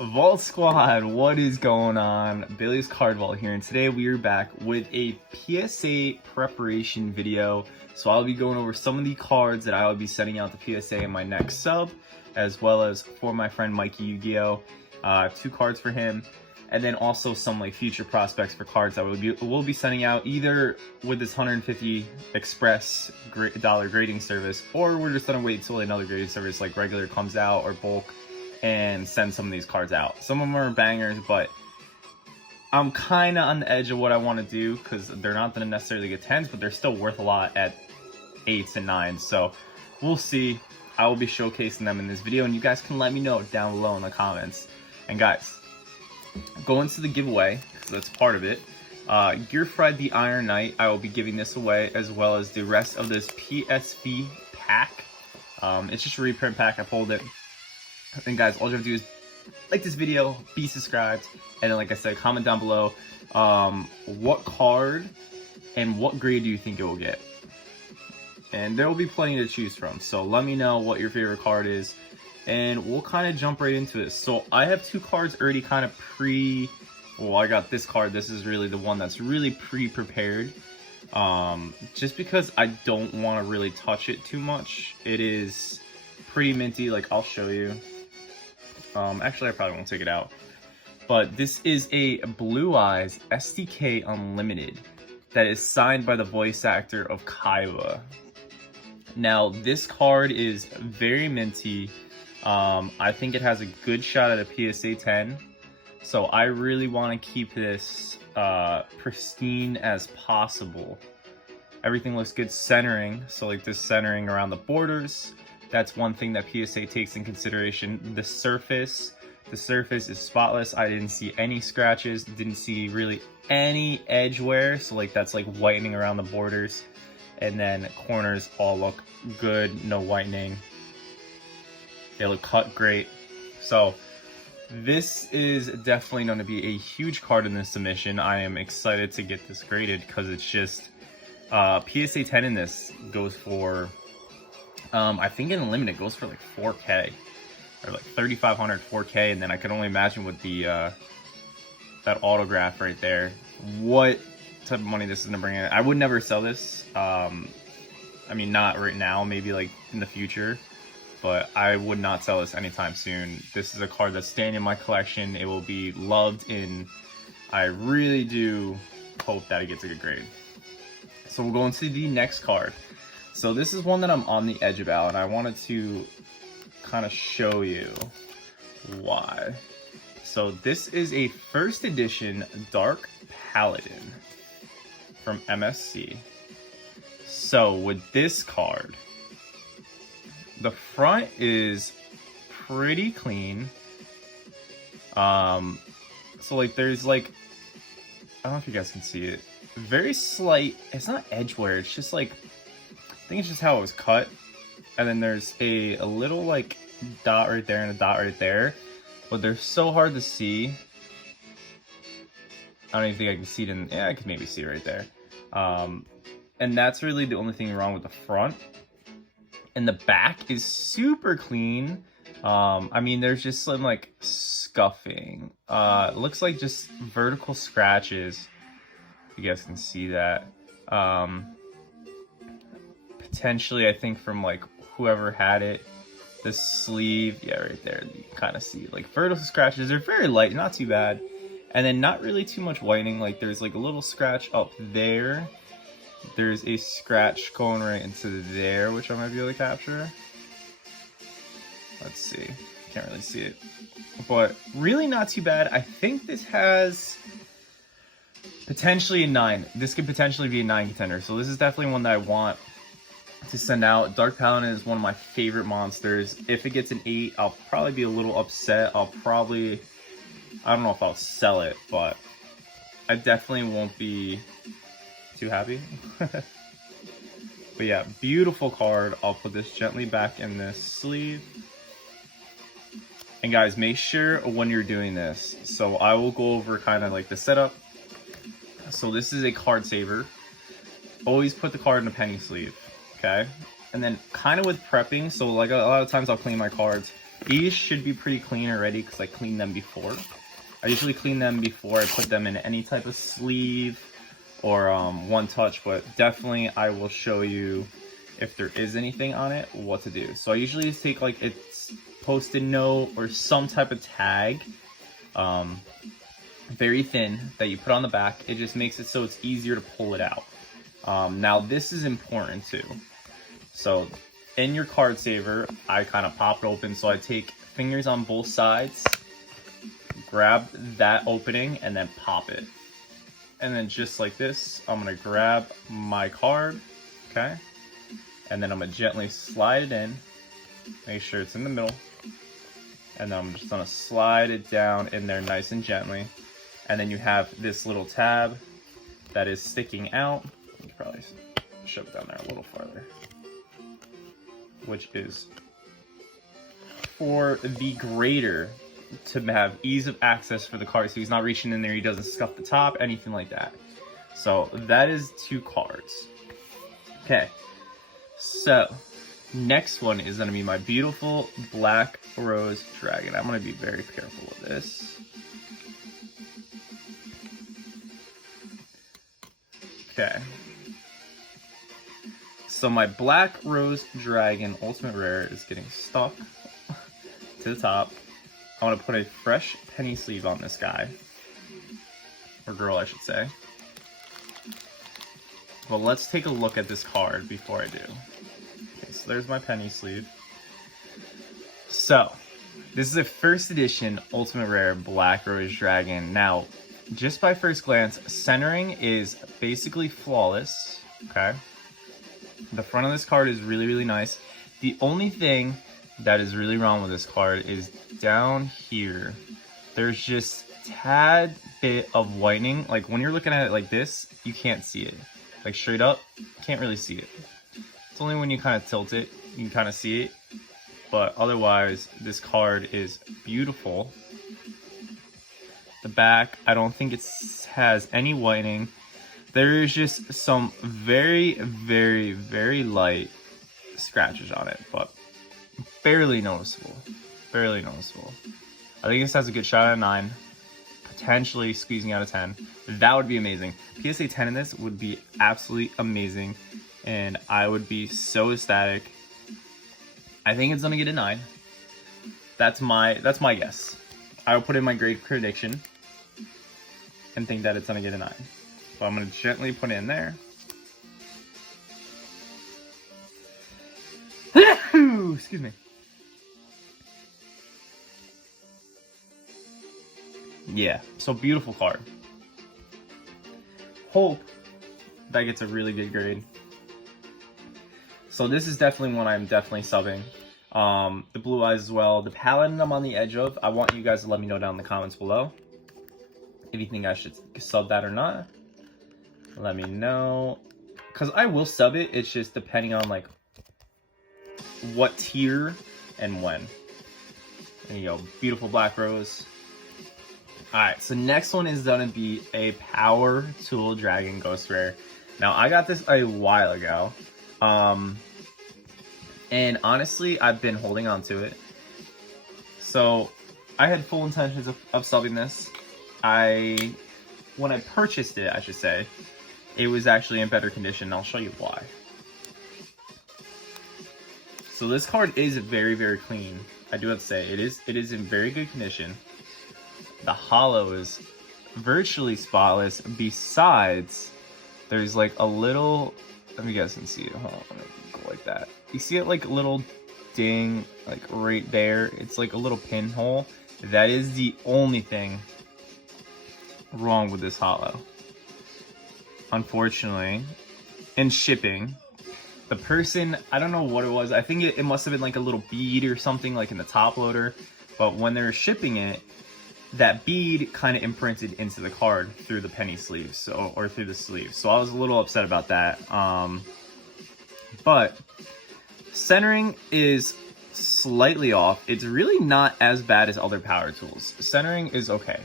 Vault Squad, what is going on? Billy's Card Vault here, and today we are back with a PSA preparation video. So I'll be going over some of the cards that I will be sending out to PSA in my next sub, as well as for my friend Mikey Yu-Gi-Oh! 2 cards for him, and then also some like future prospects for cards that we'll be sending out either with this 150 express dollar grading service, or we're just gonna wait till another grading service like regular comes out or bulk and send some of these cards out. Some of them are bangers, but I'm kind of on the edge of what I want to do because they're not going to necessarily get 10s, but they're still worth a lot at 8s and 9s. So we'll see. I will be showcasing them in this video, and you guys can let me know down below in the comments. And guys, going to the giveaway, because that's part of it. Gear Fried the Iron Knight, I will be giving this away, as well as the rest of this PSV pack. It's just a reprint pack. I pulled it. And guys, all you have to do is like this video, be subscribed, and then like I said, comment down below what card and what grade do you think it will get. And there will be plenty to choose from, so let me know what your favorite card is, and we'll kind of jump right into this. So I have 2 cards already kind of well, I got this card. This is really the one that's really pre-prepared, just because I don't want to really touch it too much. It is pretty minty, like I'll show you. Actually, I probably won't take it out. But this is a Blue Eyes SDK Unlimited that is signed by the voice actor of Kaiba. Now, this card is very minty. I think it has a good shot at a PSA 10. So I really want to keep this pristine as possible. Everything looks good centering. So like this centering around the borders. That's one thing that PSA takes in consideration. The surface is spotless. I didn't see any scratches, didn't see really any edge wear. So like that's like whitening around the borders. And then corners all look good, no whitening. They look cut great. So this is definitely going to be a huge card in this submission. I am excited to get this graded because it's just, PSA 10 in this goes for, I think in Unlimited goes for like 4K or like 3,500 4K, and then I can only imagine with the that autograph right there, what type of money this is gonna bring in. I would never sell this. I mean, not right now, maybe like in the future, but I would not sell this anytime soon. This is a card that's staying in my collection. It will be loved, and I really do hope that it gets a good grade. So we'll go into the next card. So this is one that I'm on the edge about, and I wanted to kind of show you why. So this is a first edition Dark Paladin from MSC. So with this card, the front is pretty clean. So like there's like, I don't know if you guys can see it, very slight, it's not edge wear, it's just like, I think it's just how it was cut. And then there's a little like dot right there and a dot right there, but they're so hard to see. I don't even think I can see it in, yeah, I could maybe see it right there. And that's really the only thing wrong with the front. And the back is super clean. I mean, there's just some like scuffing. It looks like just vertical scratches. You guys can see that. Potentially, I think from like whoever had it, the sleeve, yeah, right there, you can kind of see like vertical scratches. They're very light, not too bad, and then not really too much whitening. Like there's like a little scratch up there. There's a scratch going right into there, which I might be able to capture. Let's see, can't really see it, but really not too bad. I think this has potentially a 9. This could potentially be a 9 contender. So this is definitely one that I want to send out. Dark Paladin is one of my favorite monsters. If it gets an 8, I'll probably be a little upset. I don't know if I'll sell it, but I definitely won't be too happy. But yeah, beautiful card. I'll put this gently back in this sleeve. And guys, make sure when you're doing this, so I will go over kind of like the setup. So this is a card saver. Always put the card in a penny sleeve. Okay, and then kind of with prepping, so like a lot of times I'll clean my cards, These should be pretty clean already because I cleaned them before. I usually clean them before I put them in any type of sleeve or one touch, but definitely I will show you if there is anything on it, what to do. So I usually just take like its post-it note or some type of tag, very thin, that you put on the back. It just makes it so it's easier to pull it out. Now this is important too. So in your card saver, I kind of pop it open. So I take fingers on both sides, grab that opening, and then pop it. And then just like this, I'm gonna grab my card, okay? And then I'm gonna gently slide it in, make sure it's in the middle. And then I'm just gonna slide it down in there nice and gently. And then you have this little tab that is sticking out. You can probably shove it down there a little farther, which is for the grader to have ease of access for the card, so he's not reaching in there, he doesn't scuff the top, anything like that. So that is 2 cards. Okay, so next one is going to be my beautiful Black Rose Dragon. I'm going to be very careful with this. Okay, so my Black Rose Dragon Ultimate Rare is getting stuck to the top. I want to put a fresh penny sleeve on this guy, or girl I should say. Well, let's take a look at this card before I do. Okay, so there's my penny sleeve. So, this is a first edition Ultimate Rare Black Rose Dragon. Now, just by first glance, centering is basically flawless, okay? The front of this card is really, really nice. The only thing that is really wrong with this card is down here. There's just a tad bit of whitening. Like when you're looking at it like this, you can't see it. Like straight up, you can't really see it. It's only when you kind of tilt it, you can kind of see it. But otherwise, this card is beautiful. The back, I don't think it has any whitening. There is just some very, very, very light scratches on it, but barely noticeable. Barely noticeable. I think this has a good shot at a 9. Potentially squeezing out a 10. That would be amazing. PSA 10 in this would be absolutely amazing. And I would be so ecstatic. I think it's gonna get a 9. That's my guess. I will put in my grade prediction and think that it's gonna get a 9. So I'm gonna gently put it in there. Excuse me. Yeah, so beautiful card. Hope that gets a really good grade. So this is definitely one I'm definitely subbing. The blue eyes as well. The Paladin I'm on the edge of. I want you guys to let me know down in the comments below if you think I should sub that or not. Let me know, because I will sub it. It's just depending on like what tier and when. There you go, beautiful Black Rose. Alright, so next one is gonna be a Power Tool Dragon Ghost Rare. Now I got this a while ago, and honestly I've been holding on to it. So I had full intentions of subbing this. When I purchased it, I should say, it was actually in better condition, and I'll show you why. So this card is very, very clean. I do have to say, it is in very good condition. The hollow is virtually spotless. Besides, there's like a little, let me guys can see it. Hold on, let me go like that. You see it like a little ding, like right there. It's like a little pinhole. That is the only thing wrong with this hollow. Unfortunately, in shipping, the person, I don't know what it was. I think it must have been like a little bead or something like in the top loader. But when they were shipping it, that bead kind of imprinted into the card through the penny sleeve, or through the sleeve. So I was a little upset about that. But centering is slightly off. It's really not as bad as other power tools. Centering is okay.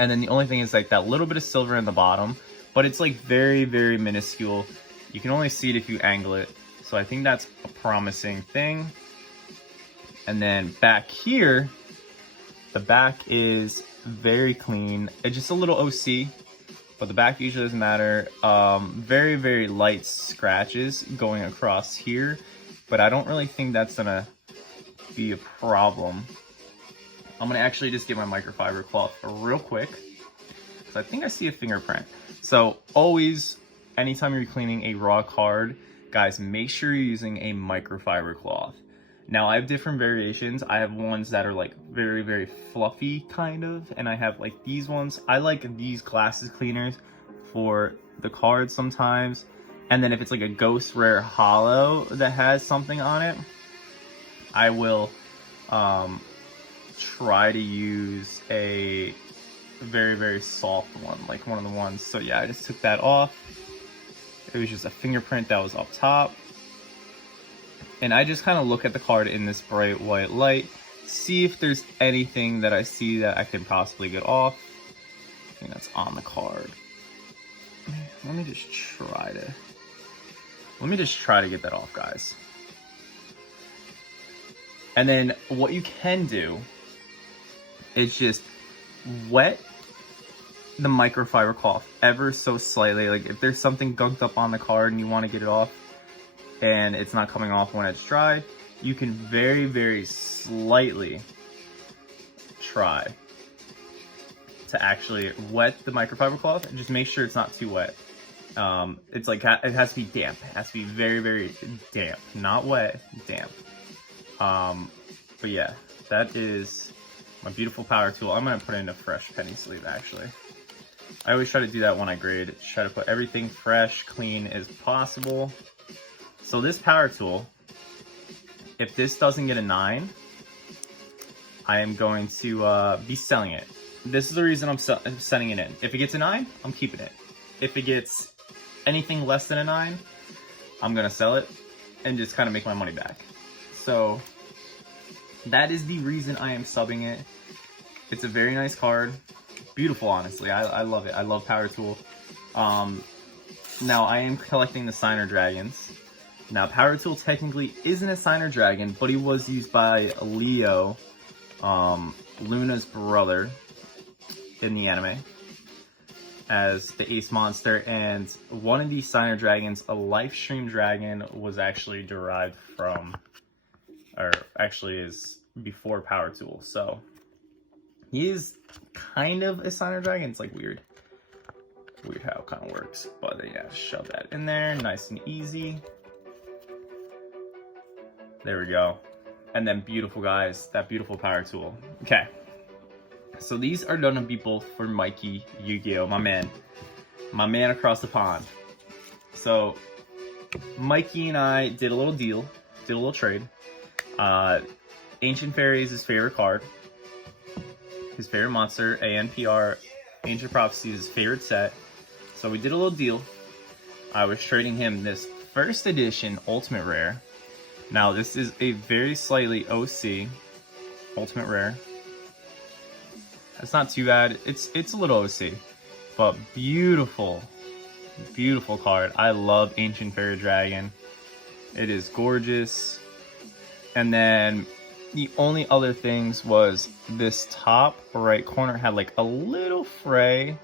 And then the only thing is like that little bit of silver in the bottom, but it's like very, very minuscule. You can only see it if you angle it. So I think that's a promising thing. And then back here, the back is very clean. It's just a little OC, but the back usually doesn't matter. Very, very light scratches going across here, but I don't really think that's gonna be a problem. I'm gonna actually just get my microfiber cloth real quick, because I think I see a fingerprint. So always, anytime you're cleaning a raw card, guys, make sure you're using a microfiber cloth. Now I have different variations. I have ones that are like very, very fluffy kind of, and I have like these ones. I like these glasses cleaners for the cards sometimes. And then if it's like a ghost rare hollow that has something on it, I will try to use a very, very soft one, like one of the ones. So yeah, I just took that off. It was just a fingerprint that was up top. And I just kind of look at the card in this bright white light, see if there's anything that I see that I can possibly get off. I think that's on the card. Let me just try to get that off, guys. And then what you can do is just wet the microfiber cloth ever so slightly. Like if there's something gunked up on the card and you want to get it off and it's not coming off when it's dry, you can very, very slightly try to actually wet the microfiber cloth and just make sure it's not too wet. It's like, it has to be damp. It has to be very, very damp, not wet, damp. But yeah, that is my beautiful power tool. I'm gonna put it in a fresh penny sleeve actually. I always try to do that when I grade. Try to put everything fresh, clean as possible. So this power tool, if this doesn't get a 9, I am going to be selling it. This is the reason I'm sending it in. If it gets a 9, I'm keeping it. If it gets anything less than a 9, I'm gonna sell it and just kind of make my money back. So that is the reason I am subbing it. It's a very nice card. Beautiful, honestly. I love it. I love Power Tool. Now I am collecting the Signer Dragons. Now Power Tool technically isn't a Signer Dragon, but he was used by Leo, Luna's brother, in the anime, as the ace monster. And one of these Signer Dragons, a live stream dragon, was actually derived from, or actually is before Power Tool. So he is kind of a Signer Dragon. It's like weird how it kind of works. But yeah, shove that in there, nice and easy. There we go. And then beautiful, guys, that beautiful Power Tool. Okay, so these are gonna be both for Mikey Yu-Gi-Oh, my man across the pond. So Mikey and I did a little deal, did a little trade. Ancient Fairy is his favorite card, his favorite monster. ANPR, Ancient Prophecy, is his favorite set. So we did a little deal. I was trading him this first edition Ultimate Rare. Now this is a very slightly OC Ultimate Rare. That's not too bad. It's a little OC, but beautiful, beautiful card. I love Ancient Fairy Dragon. It is gorgeous. And then the only other things was this top right corner had like a little fray.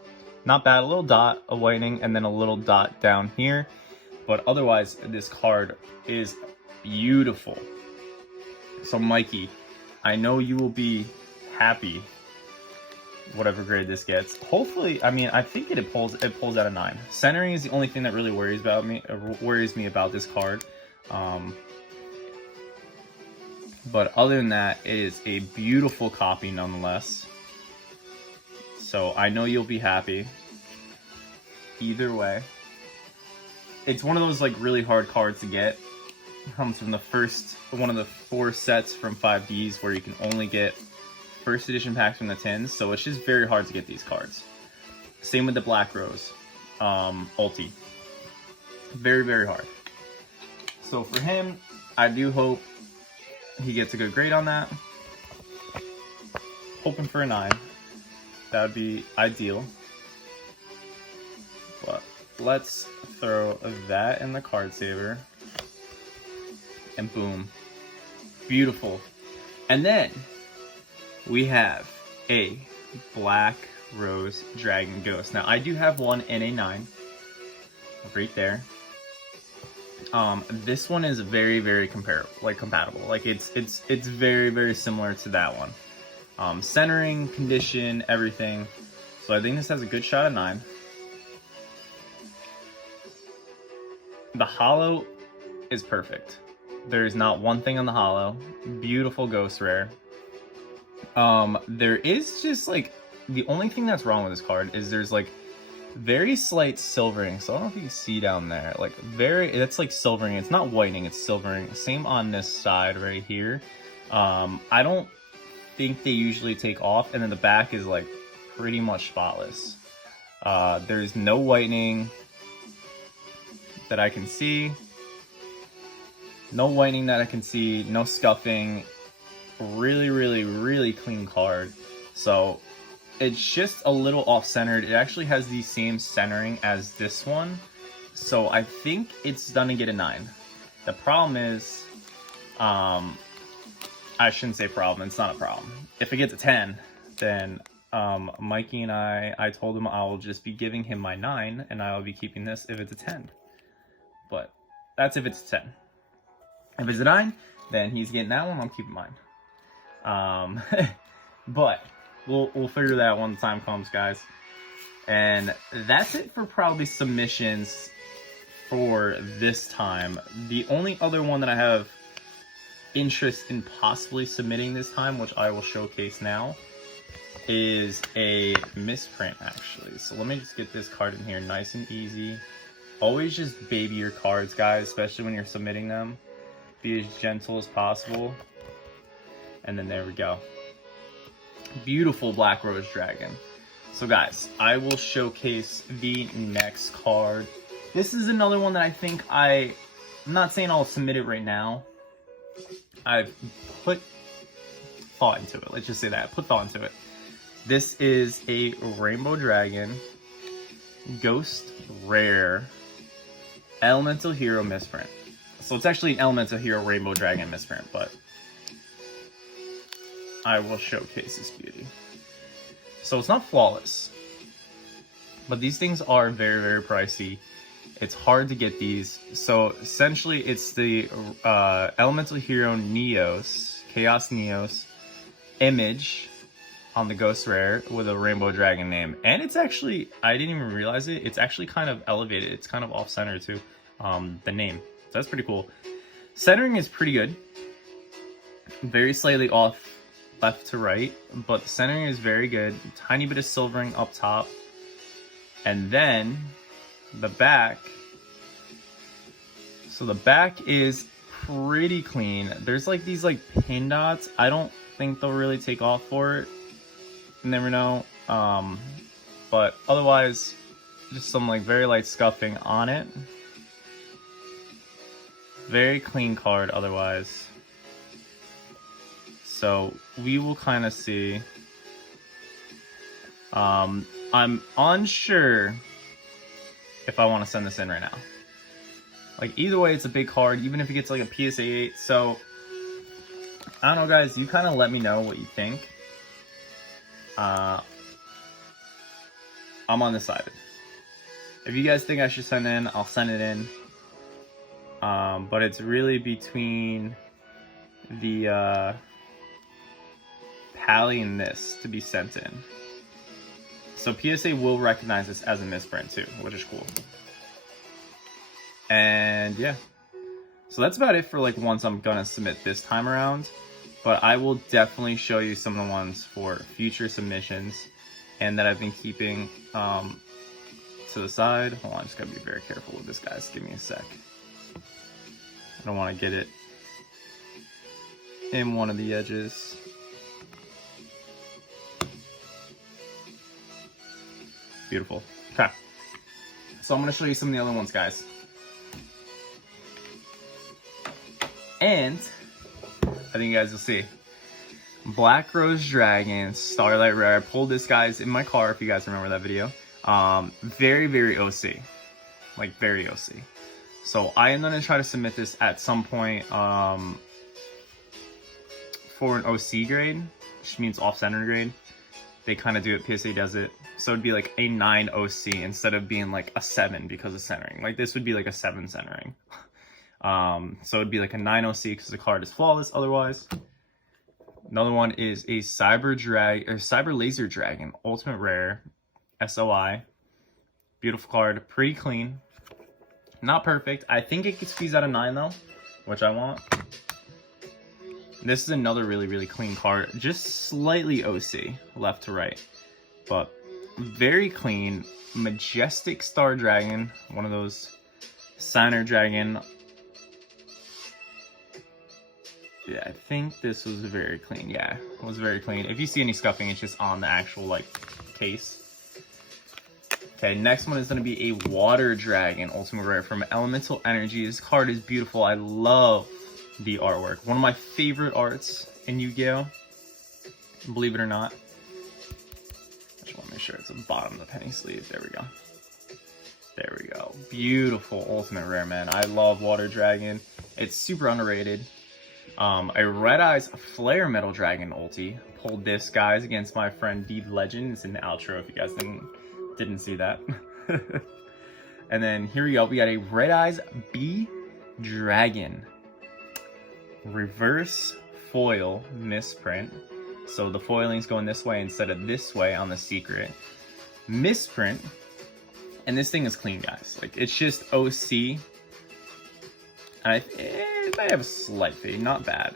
Not bad, a little dot of whitening, and then a little dot down here. But otherwise, this card is beautiful. So Mikey, I know you will be happy whatever grade this gets. Hopefully, I mean, I think it pulls out a 9. Centering is the only thing that really worries me about this card. But other than that, it is a beautiful copy nonetheless. So I know you'll be happy. Either way. It's one of those like really hard cards to get. It comes from the first, one of the 4 sets from 5Ds where you can only get first edition packs from the tins. So it's just very hard to get these cards. Same with the Black Rose ulti. Very, very hard. So for him, I do hope he gets a good grade on that. Hoping for a 9. That would be ideal. But let's throw that in the card saver. And boom. Beautiful. And then we have a Black Rose Dragon Ghost. Now I do have one in a 9 right there. This one is very, very compatible. Like it's very, very similar to that one. Centering, condition, everything. So I think this has a good shot at 9. The holo is perfect. There's not one thing on the holo. Beautiful ghost rare. There is just like, the only thing that's wrong with this card is there's like very slight silvering. So I don't know if you can see down there, like it's like silvering. It's not whitening, it's silvering. Same on this side right here. I don't think they usually take off, and then the back is like pretty much spotless. There's no whitening that I can see. No whitening that I can see, no scuffing. Really, really, really clean card. So it's just a little off-centered. It actually has the same centering as this one. So I think it's gonna get a 9. The problem is, I shouldn't say problem, it's not a problem. If it gets a 10, then Mikey and I told him I will just be giving him my 9 and I will be keeping this if it's a 10. But that's if it's a 10. If it's a 9, then he's getting that one, I'm keeping mine. But we'll figure that out when the time comes, guys. And that's it for probably submissions for this time. The only other one that I have interest in possibly submitting this time, which I will showcase now, is a misprint, actually. So let me just get this card in here nice and easy. Always just baby your cards, guys, especially when you're submitting them. Be as gentle as possible. And then there we go. Beautiful Black Rose Dragon. So guys, I will showcase the next card. This is another one that I think I'm not saying I'll submit it right now. I've put thought into it. Let's just say that. Put thought into it. This is a Rainbow Dragon Ghost Rare Elemental Hero misprint. So it's actually an Elemental Hero Rainbow Dragon misprint, but I will showcase this beauty. So it's not flawless, but these things are very, very pricey. It's hard to get these. So essentially it's the Elemental Hero Neos, Chaos Neos image on the Ghost Rare with a Rainbow Dragon name. And it's actually, I didn't even realize it, it's actually kind of elevated. It's kind of off-center too, the name. So that's pretty cool. Centering is pretty good. Very slightly off left to right, but the centering is very good. Tiny bit of silvering up top. And then the back. So the back is pretty clean. There's like these like pin dots. I don't think they'll really take off for it. You never know. But otherwise, just some like very light scuffing on it. Very clean card otherwise. So we will kind of see. I'm unsure if I want to send this in right now. Like either way, it's a big card, even if it gets like a PSA 8. So I don't know, guys. You kind of let me know what you think. I'm undecided. If you guys think I should send in, I'll send it in. But it's really between the Paladin and this to be sent in. So PSA will recognize this as a misprint too, which is cool. And yeah, so that's about it for like ones I'm gonna submit this time around. But I will definitely show you some of the ones for future submissions and that I've been keeping to the side. Hold on, I just gotta be very careful with this, guys. Give me a sec. I don't want to get it in one of the edges. Beautiful. Okay. So I'm going to show you some of the other ones, guys. And I think you guys will see. Black Rose Dragon, Starlight Rare. I pulled this, guys, in my car, if you guys remember that video. Very, very OC. Like, very OC. So I am going to try to submit this at some point for for an OC grade, which means off-center grade. They kind of do it, PSA does it. So it'd be like a 9 OC instead of being like a 7 because of centering. Like this would be like a 7 centering. So it'd be like a 9 OC because the card is flawless otherwise. Another one is a Cyber Laser Dragon, Ultimate Rare, SOI. Beautiful card, pretty clean. Not perfect. I think it could squeeze out a 9 though, which I want. This is another really, really clean card. Just slightly OC, left to right. But very clean. Majestic Star Dragon, one of those Signer Dragon. Yeah, I think this was very clean. Yeah, it was very clean. If you see any scuffing, it's just on the actual like case. Okay, next one is going to be a Water Dragon Ultimate Rare from Elemental Energy. This card is beautiful. I love the artwork. One of my favorite arts in Yu-Gi-Oh! Believe it or not. I just want to make sure it's the bottom of the penny sleeve. There we go. There we go. Beautiful Ultimate Rare, man. I love Water Dragon. It's super underrated. A Red Eyes Flare Metal Dragon ulti. Pulled this, guys, against my friend Deep Legend. It's in the outro if you guys didn't see that. And then here we go. We got a Red Eyes B Dragon. Reverse foil misprint. So the foiling's going this way instead of this way on the secret. Misprint. And this thing is clean, guys. Like, it's just OC. It might have a slight fade, not bad.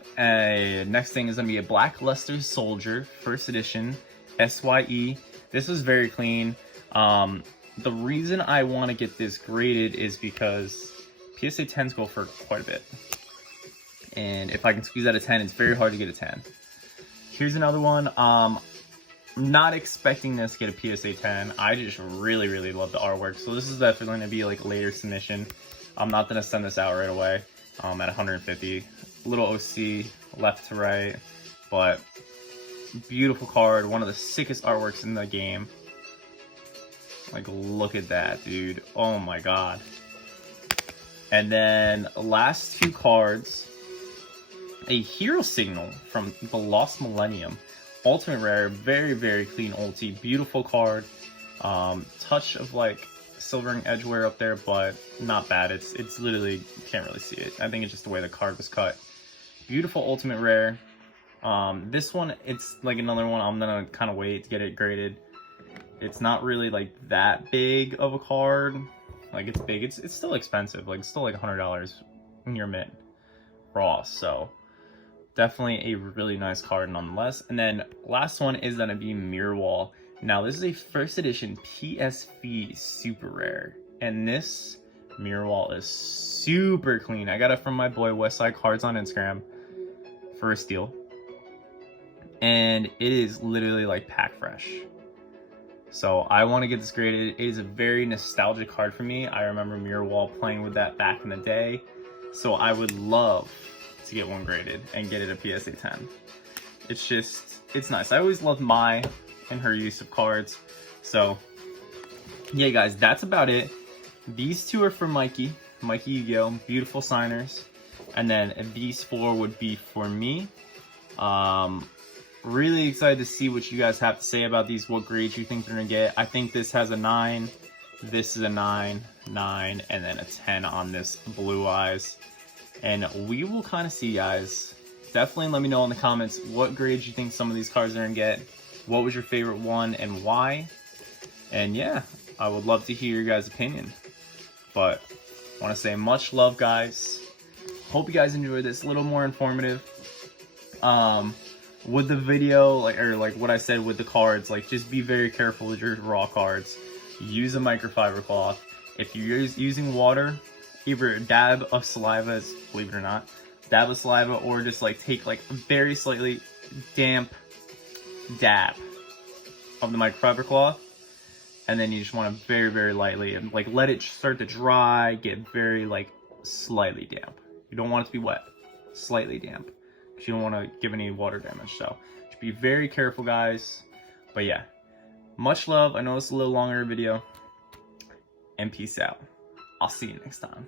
Next thing is going to be a Blackluster Soldier, first edition, SYE. This was very clean. The reason I want to get this graded is because PSA 10s go for quite a bit. And if I can squeeze out a 10, it's very hard to get a 10. Here's another one. Not expecting this to get a PSA 10. I just really, really love the artwork. So this is definitely going to be like later submission. I'm not going to send this out right away at 150. Little OC, left to right. But beautiful card. One of the sickest artworks in the game. Like, look at that, dude. Oh my god. And then last two cards. A Hero Signal from the Lost Millennium. Ultimate Rare, very, very clean ulti. Beautiful card. Touch of like silvering edgeware up there, but not bad. It's literally, you can't really see it. I think it's just the way the card was cut. Beautiful Ultimate Rare. This one, it's like another one I'm gonna kind of wait to get it graded. It's not really like that big of a card. Like, it's big. It's still expensive. Like, it's still like $100 in your mint raw. So definitely a really nice card nonetheless. And then last one is gonna be Mirror Wall. Now this is a first edition PSV super rare, and this Mirror Wall is super clean. I got it from my boy Westside Cards on Instagram for a steal, and it is literally like pack fresh. So I want to get this graded. It is a very nostalgic card for me. I remember Mirror Wall playing with that back in the day, so I would love to get one graded and get it a PSA 10. It's nice. I always loved Mai and her use of cards. So yeah, guys, that's about it. These two are for Mikey Yu-Gi-Oh! Beautiful signers. And then these four would be for me. Really excited to see what you guys have to say about these, what grades you think they're gonna get. I think this has a 9, this is a 9, 9, and then a 10 on this Blue Eyes. And we will kind of see, guys. Definitely let me know in the comments what grades you think some of these cards are gonna get. What was your favorite one and why? And yeah, I would love to hear your guys' opinion. But I want to say much love, guys. Hope you guys enjoyed this. A little more informative. With the video, like what I said with the cards, like, just be very careful with your raw cards. Use a microfiber cloth. If you're using water, either a dab of saliva, believe it or not, dab of saliva, or just like take like a very slightly damp dab of the microfiber cloth, and then you just want to very, very lightly and like let it start to dry, get very like slightly damp. You don't want it to be wet, slightly damp, because you don't want to give any water damage. So just be very careful, guys. But yeah, much love. I know it's a little longer video, and peace out. I'll see you next time.